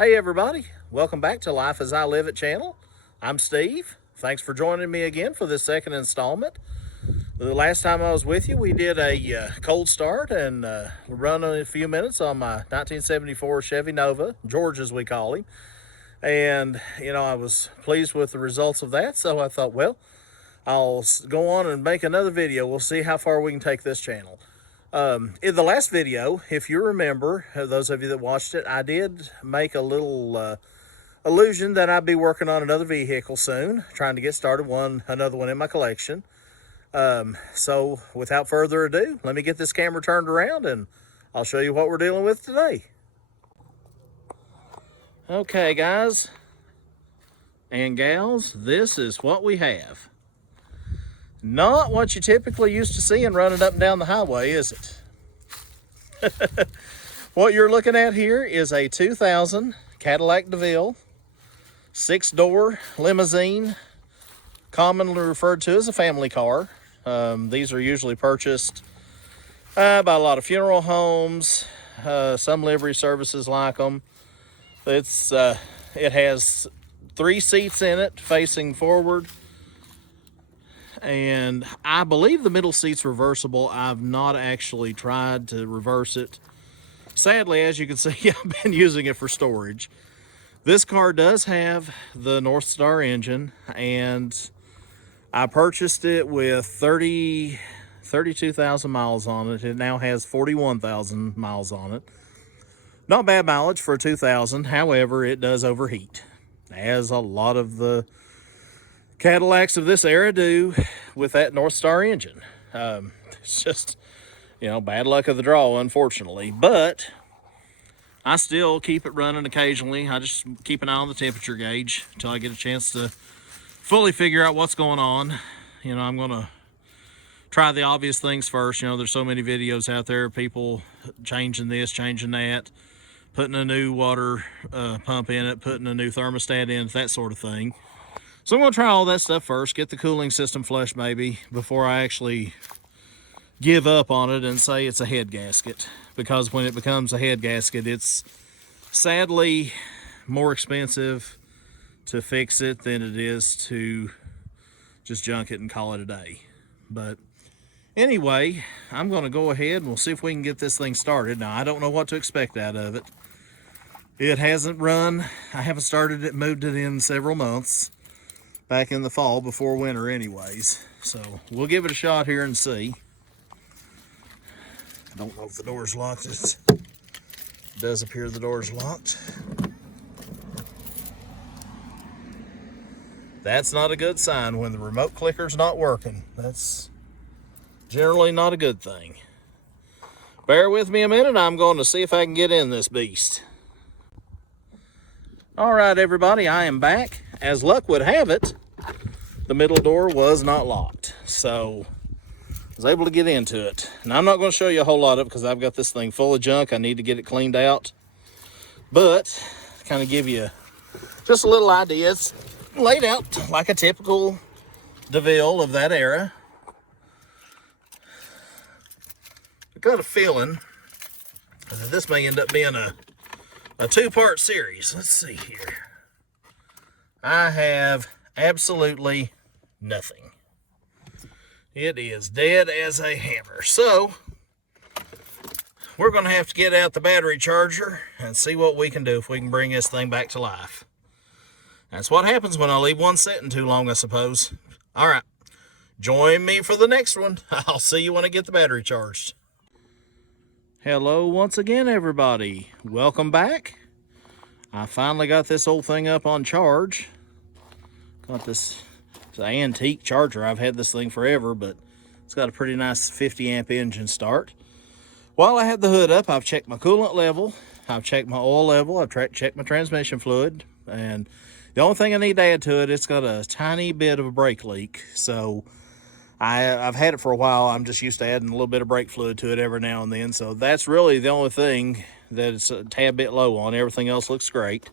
Hey everybody, welcome back to Life as I Live It channel. I'm Steve. Thanks for joining me again for this second installment. The last time I was with you, we did a cold start and run in a few minutes on my 1974 Chevy Nova, George as we call him. And, I was pleased with the results of that, so I thought, well, I'll go on and make another video. We'll see how far we can take this channel. In the last video, if you remember, those of you that watched it, I did make a little allusion that I'd be working on another vehicle soon, trying to get started another one in my collection. So without further ado, let me get this camera turned around and I'll show you what we're dealing with today. Okay, guys and gals, this is what we have. Not what you typically used to seeing running up and down the highway, is it? What you're looking at here is a 2000 Cadillac Deville Six Door Limousine, commonly referred to as a family car. These are usually purchased by a lot of funeral homes, some livery services like them. It has 3 seats in it facing forward. And I believe the middle seat's reversible. I've not actually tried to reverse it. Sadly, as you can see, I've been using it for storage. This car does have the North Star engine, and I purchased it with 32,000 miles on it. It now has 41,000 miles on it. Not bad mileage for a 2000. However, it does overheat, as a lot of the Cadillacs of this era do with that North Star engine. It's just, bad luck of the draw, unfortunately. But I still keep it running occasionally. I just keep an eye on the temperature gauge until I get a chance to fully figure out what's going on. I'm going to try the obvious things first. There's so many videos out there, people changing this, changing that, putting a new water pump in it, putting a new thermostat in it, that sort of thing. So I'm going to try all that stuff first, get the cooling system flushed maybe, before I actually give up on it and say it's a head gasket. Because when it becomes a head gasket, it's sadly more expensive to fix it than it is to just junk it and call it a day. But anyway, I'm going to go ahead and we'll see if we can get this thing started. Now, I don't know what to expect out of it. It hasn't run. I haven't started it, moved it in several months. Back in the fall before winter anyways. So we'll give it a shot here and see. I don't know if the door's locked. It does appear the door's locked. That's not a good sign when the remote clicker's not working. That's generally not a good thing. Bear with me a minute. I'm going to see if I can get in this beast. All right, everybody, I am back. As luck would have it, the middle door was not locked, so I was able to get into it. And I'm not going to show you a whole lot of it because I've got this thing full of junk. I need to get it cleaned out. But to kind of give you just a little idea, it's laid out like a typical DeVille of that era. I've got a feeling that this may end up being a 2-part series. Let's see here. I have absolutely nothing. It is dead as a hammer. So we're going to have to get out the battery charger and see what we can do, if we can bring this thing back to life. That's what happens when I leave one sitting too long, I suppose. All right, join me for the next one. I'll see you when I get the battery charged. Hello once again, everybody. Welcome back. I finally got this old thing up on charge. Got this, it's an antique charger. I've had this thing forever, but it's got a pretty nice 50 amp engine start. While I had the hood up, I've checked my coolant level, I've checked my oil level, I've checked my transmission fluid, and the only thing I need to add to it, it's got a tiny bit of a brake leak. So I've had it for a while. I'm just used to adding a little bit of brake fluid to it every now and then. So that's really the only thing that it's a tad bit low on. Everything else looks great.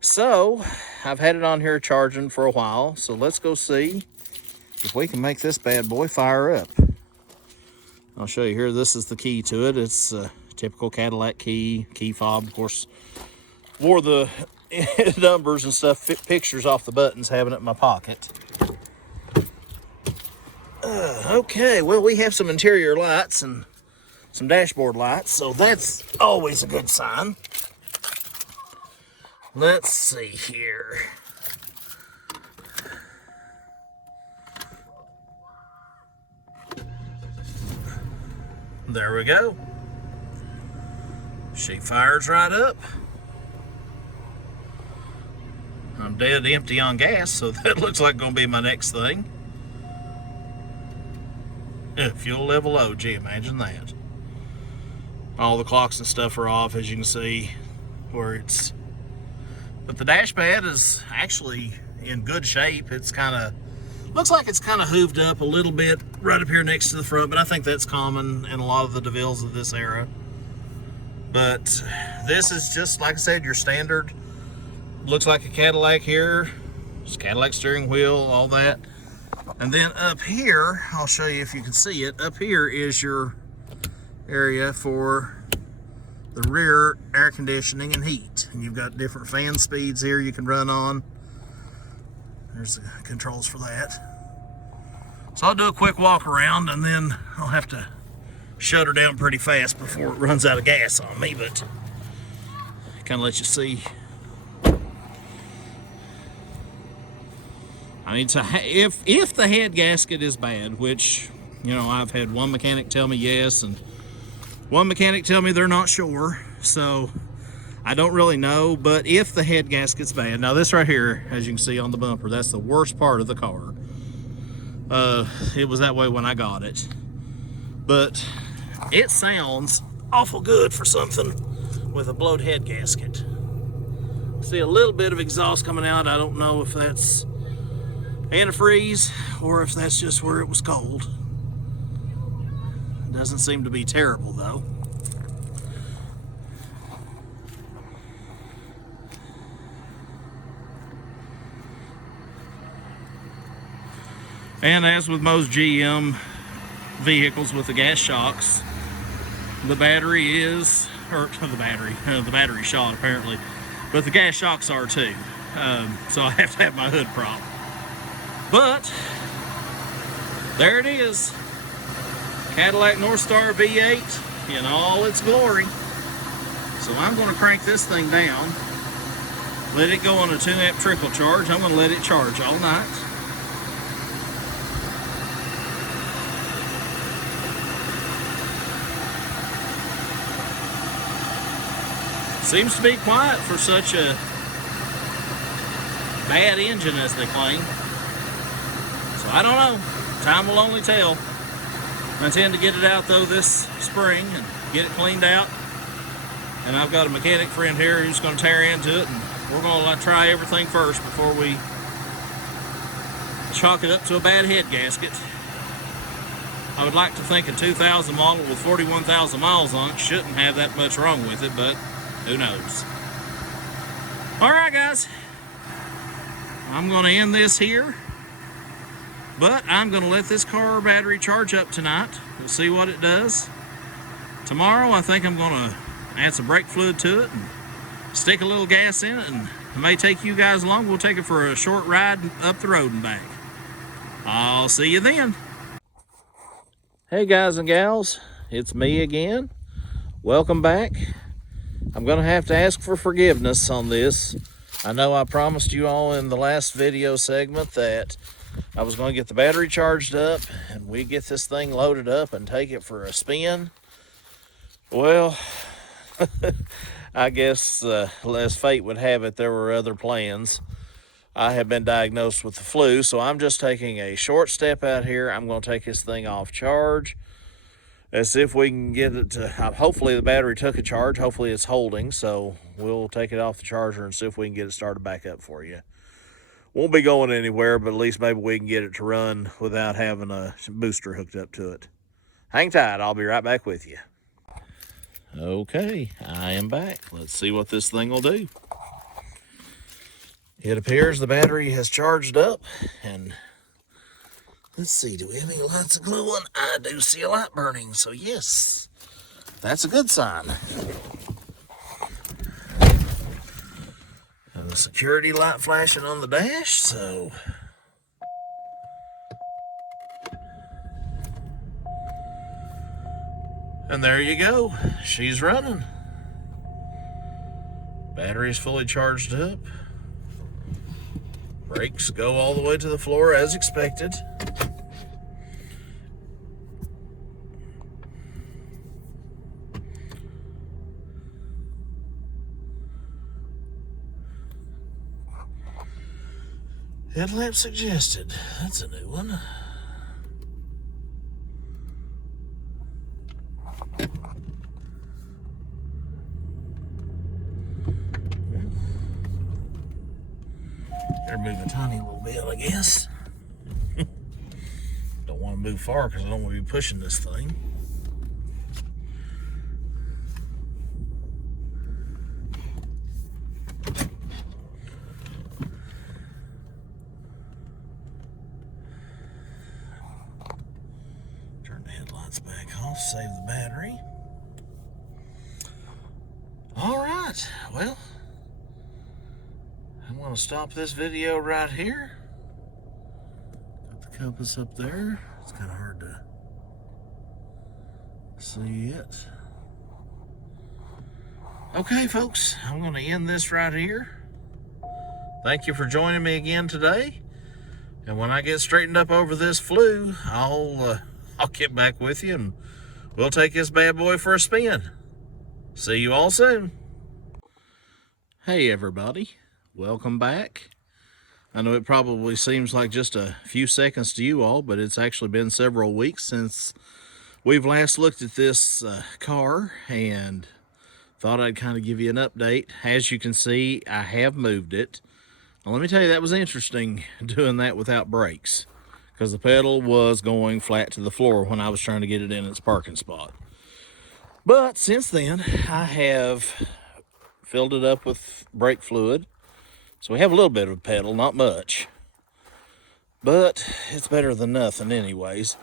So I've had it on here charging for a while. So let's go see if we can make this bad boy fire up. I'll show you here. This is the key to it. It's a typical Cadillac key fob. Of course, wore the numbers and stuff, pictures off the buttons, having it in my pocket. Okay, well, we have some interior lights and some dashboard lights, so that's always a good sign. Let's see here. There we go. She fires right up. I'm dead empty on gas, so that looks like going to be my next thing. Fuel level low, gee, imagine that. All the clocks and stuff are off, as you can see, where it's... But the dash pad is actually in good shape. It's kind of... Looks like it's kind of hooved up a little bit right up here next to the front, but I think that's common in a lot of the DeVilles of this era. But this is just, like I said, your standard. Looks like a Cadillac here. It's Cadillac steering wheel, all that. And then up here, I'll show you if you can see it. Up here is your area for the rear air conditioning and heat. And you've got different fan speeds here you can run on. There's the controls for that. So I'll do a quick walk around and then I'll have to shut her down pretty fast before it runs out of gas on me, but kind of let you see. I mean, if the head gasket is bad, which, you know, I've had one mechanic tell me yes, and one mechanic tell me they're not sure, so I don't really know. But if the head gasket's bad, now this right here, as you can see on the bumper, that's the worst part of the car. It was that way when I got it, but it sounds awful good for something with a blowed head gasket. See a little bit of exhaust coming out. I don't know if that's antifreeze or if that's just where it was cold. It doesn't seem to be terrible though. And as with most GM vehicles with the gas shocks, the battery is, or the battery shot apparently, but the gas shocks are too. So I have to have my hood propped. But there it is, Cadillac Northstar V8 in all its glory. So I'm going to crank this thing down, let it go on a 2-amp trickle charge. I'm going to let it charge all night. Seems to be quiet for such a bad engine as they claim. So I don't know. Time will only tell. I intend to get it out though this spring and get it cleaned out. And I've got a mechanic friend here who's going to tear into it, and we're going to try everything first before we chalk it up to a bad head gasket. I would like to think a 2000 model with 41,000 miles on it shouldn't have that much wrong with it, but who knows? Alright guys, I'm going to end this here, but I'm going to let this car battery charge up tonight. We'll see what it does. Tomorrow I think I'm going to add some brake fluid to it and stick a little gas in it, and it may take you guys along. We'll take it for a short ride up the road and back. I'll see you then. Hey guys and gals, it's me again. Welcome back. I'm going to have to ask for forgiveness on this. I know I promised you all in the last video segment that I was going to get the battery charged up and we get this thing loaded up and take it for a spin. Well, I guess as fate would have it, there were other plans. I have been diagnosed with the flu, so I'm just taking a short step out here. I'm going to take this thing off charge as if we can get it to, hopefully the battery took a charge. Hopefully it's holding, so we'll take it off the charger and see if we can get it started back up for you. Won't be going anywhere, but at least maybe we can get it to run without having a booster hooked up to it. Hang tight, I'll be right back with you. Okay, I am back. Let's see what this thing will do. It appears the battery has charged up, and let's see, do we have any lights glowing? I do see a light burning, so yes, that's a good sign. the security light flashing on the dash, so and there you go. She's running. Battery's fully charged up. Brakes go all the way to the floor as expected. Headlamp suggested. That's a new one. Better move a tiny little bit, I guess. Don't want to move far because I don't want to be pushing this thing. Turn the headlights back off, save the battery. All right, well, I'm going to stop this video right here. Got the compass up there. It's kind of hard to see it. Okay, folks, I'm going to end this right here. Thank you for joining me again today. And when I get straightened up over this flu, I'll get back with you and we'll take this bad boy for a spin. See you all soon. Hey everybody, welcome back. I know it probably seems like just a few seconds to you all, but it's actually been several weeks since we've last looked at this car and thought I'd kind of give you an update. As you can see, I have moved it. Now let me tell you, that was interesting doing that without brakes because the pedal was going flat to the floor when I was trying to get it in its parking spot. But since then, I have filled it up with brake fluid. So we have a little bit of a pedal, not much. But it's better than nothing anyways.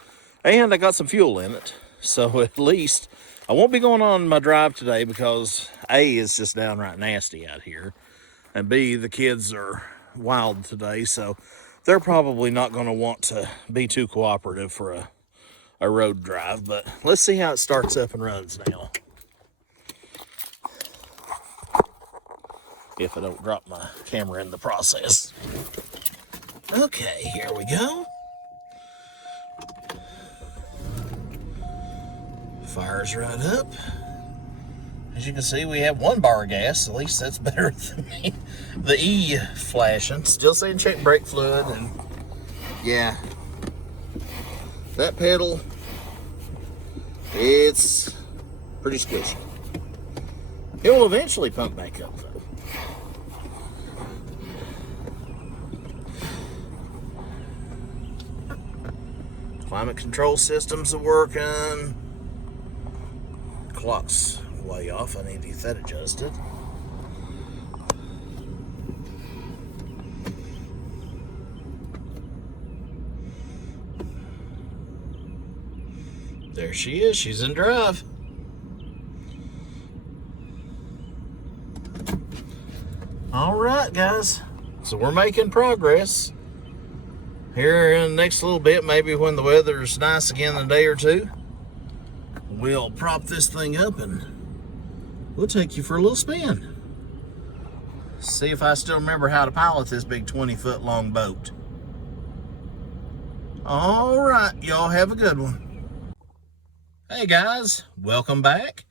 And I got some fuel in it. So at least I won't be going on my drive today because A, it's just downright nasty out here. And B, the kids are wild today. So they're probably not going to want to be too cooperative for a road drive, but let's see how it starts up and runs now. If I don't drop my camera in the process. Okay, here we go. Fires right up. As you can see, we have 1 bar of gas. At least that's better than the E flashing. Still saying check brake fluid, and yeah. That pedal, it's pretty squishy. It will eventually pump back up though. Climate control systems are working. Clock's way off. I need to get that adjusted. There she is. She's in drive. All right, guys. So we're making progress. Here in the next little bit, maybe when the weather's nice again in a day or two, we'll prop this thing up and we'll take you for a little spin. See if I still remember how to pilot this big 20-foot long boat. All right, y'all have a good one. Hey guys, welcome back.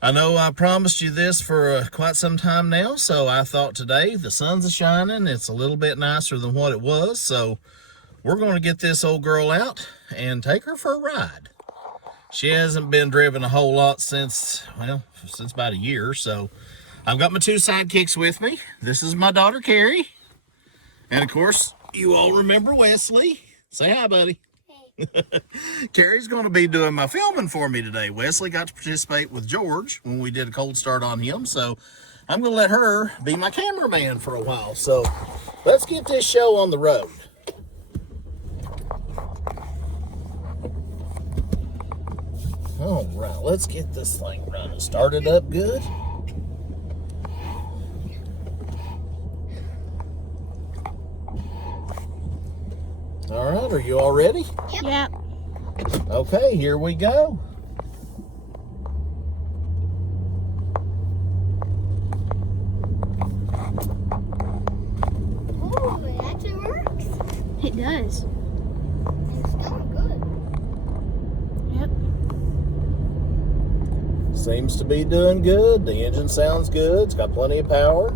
I know I promised you this for quite some time now, so I thought today the sun's a shining. It's a little bit nicer than what it was, so we're going to get this old girl out and take her for a ride. She hasn't been driven a whole lot since about a year, so I've got my 2 sidekicks with me. This is my daughter, Carrie. And of course, you all remember Wesley. Say hi, buddy. Carrie's going to be doing my filming for me today. Wesley got to participate with George when we did a cold start on him, so I'm going to let her be my cameraman for a while. So let's get this show on the road. All right, let's get this thing running. Started up good. All right, are you all ready? Yep. Okay, here we go. Oh, it actually works. It does. It's going good. Yep. Seems to be doing good. The engine sounds good. It's got plenty of power.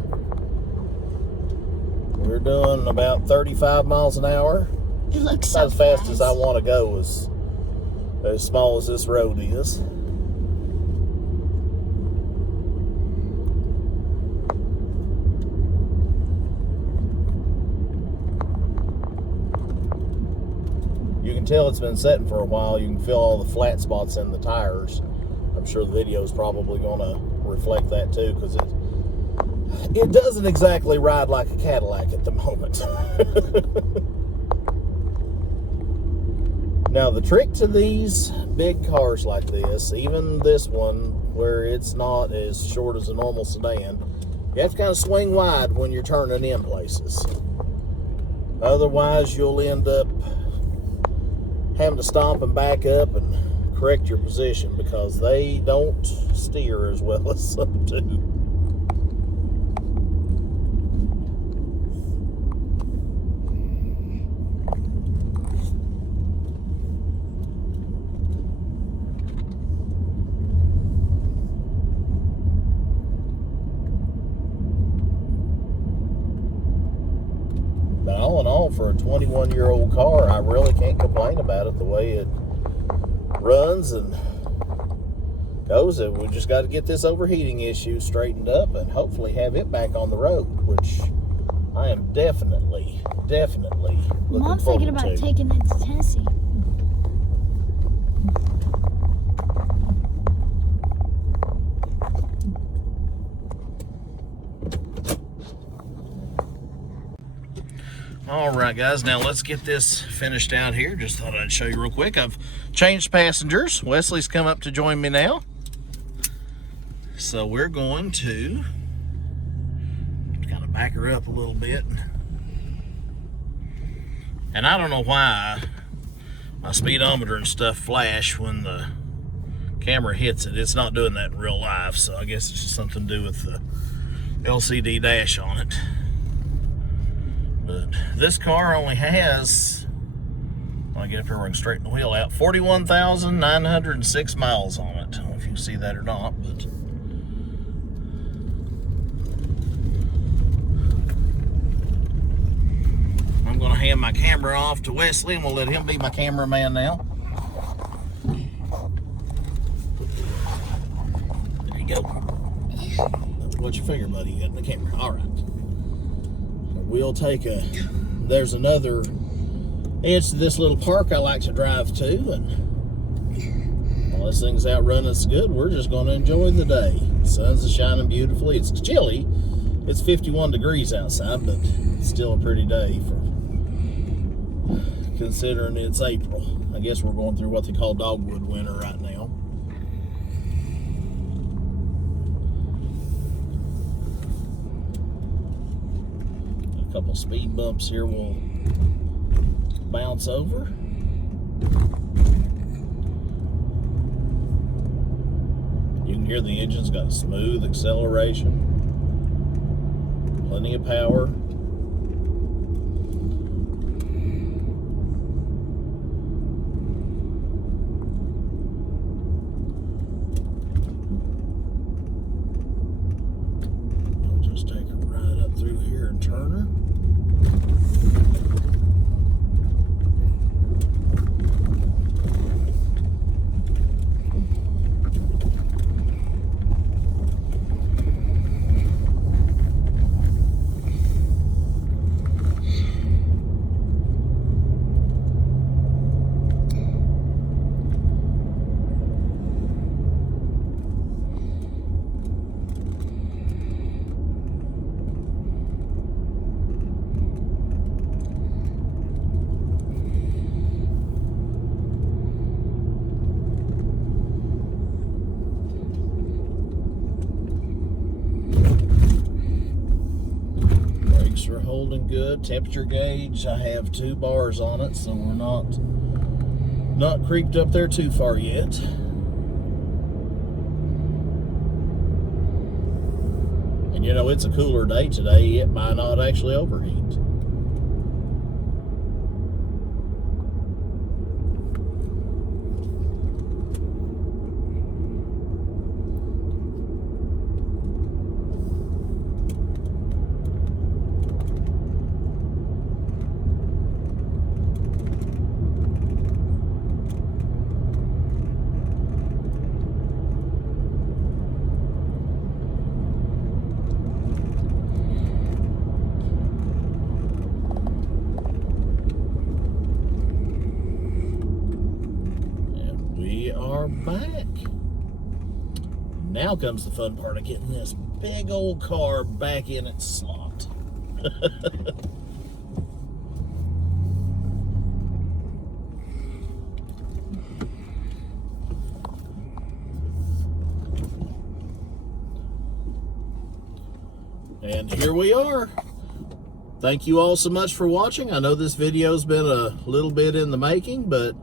We're doing about 35 miles an hour. It looks so Not as fast as I want to go, as small as this road is. You can tell it's been sitting for a while. You can feel all the flat spots in the tires. I'm sure the video is probably going to reflect that too, because it doesn't exactly ride like a Cadillac at the moment. Now, the trick to these big cars like this, even this one where it's not as short as a normal sedan, you have to kind of swing wide when you're turning in places. Otherwise, you'll end up having to stop and back up and correct your position, because they don't steer as well as some do. But all in all, for a 21-year-old car, I really can't complain about it, the way it runs and goes. We just got to get this overheating issue straightened up and hopefully have it back on the road, which I am definitely looking Mom's thinking about to. taking it to Tennessee. All right, guys, now let's get this finished out here. Just thought I'd show you real quick. I've changed passengers. Wesley's come up to join me now. So we're going to kind of back her up a little bit. And I don't know why my speedometer and stuff flash when the camera hits it. It's not doing that in real life, so I guess it's just something to do with the LCD dash on it. But this car only has, I'll get up here and straighten the wheel out, 41,906 miles on it. I don't know if you can see that or not, but I'm going to hand my camera off to Wesley, and we'll let him be my cameraman now. There you go. What's your finger, buddy? You got the camera. All right. We'll take there's another edge to this little park I like to drive to, and while this thing's out running it's good, we're just going to enjoy the day. The sun's shining beautifully. It's chilly. It's 51 degrees outside, but it's still a pretty day for considering it's April. I guess we're going through what they call dogwood winter right now. Couple speed bumps here we'll bounce over. You can hear the engine's got smooth acceleration, plenty of power. I'll just take her right up through here and turn her. holding good. Temperature gauge, I have 2 bars on it, so we're not creeped up there too far yet. And you know, it's a cooler day today. It might not actually overheat. Are back. Now comes the fun part of getting this big old car back in its slot. And here we are. Thank you all so much for watching. I know this video's been a little bit in the making, but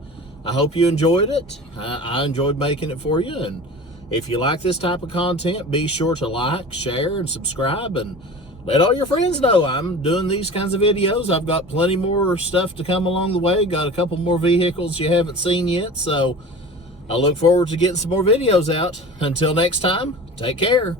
I hope you enjoyed it. I enjoyed making it for you. And if you like this type of content, be sure to like, share, and subscribe, and let all your friends know I'm doing these kinds of videos. I've got plenty more stuff to come along the way. Got a couple more vehicles you haven't seen yet, so I look forward to getting some more videos out. Until next time, take care.